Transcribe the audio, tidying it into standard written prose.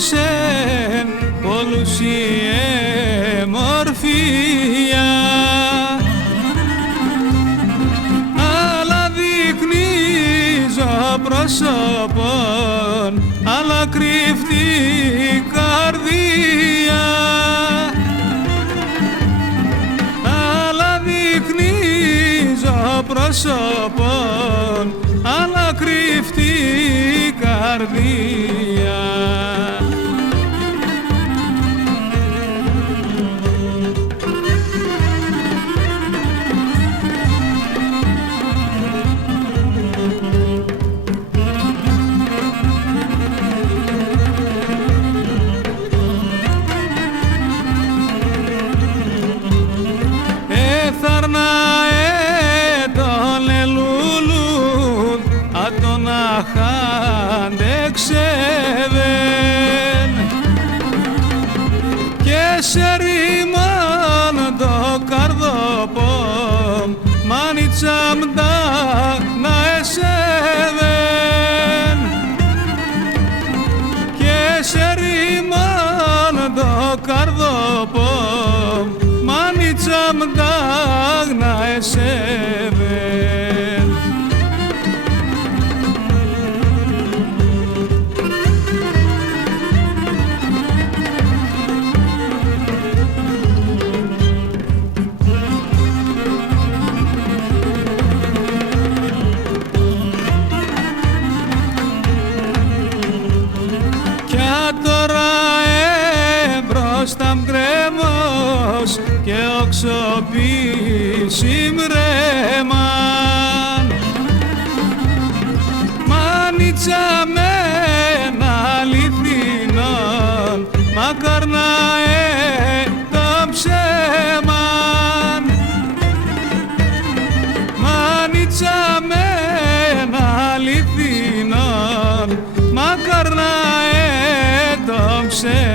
σεν πολλουσιέ μορφία, αλλά δεικνύζω πρόσωπον, αλλά κρύφτει καρδία, αλλά δεικνύζω πρόσωπον, αλλά κρύφτει καρδία. Σε ρήμαν το καρδοπόμ, μάνιτσαμ τα να εσέβεν. Και σε ρήμαν το καρδοπόμ, μάνιτσαμ τα να εσέβεν. Μπροστάμ γκρέμος και οξοπίσιμ ρέμαν, μάνιτσα μεν αληθινόν, μακάρ να το ψέμαν. Μάνιτσα μεν αληθινόν, μακάρ να το ψέμαν.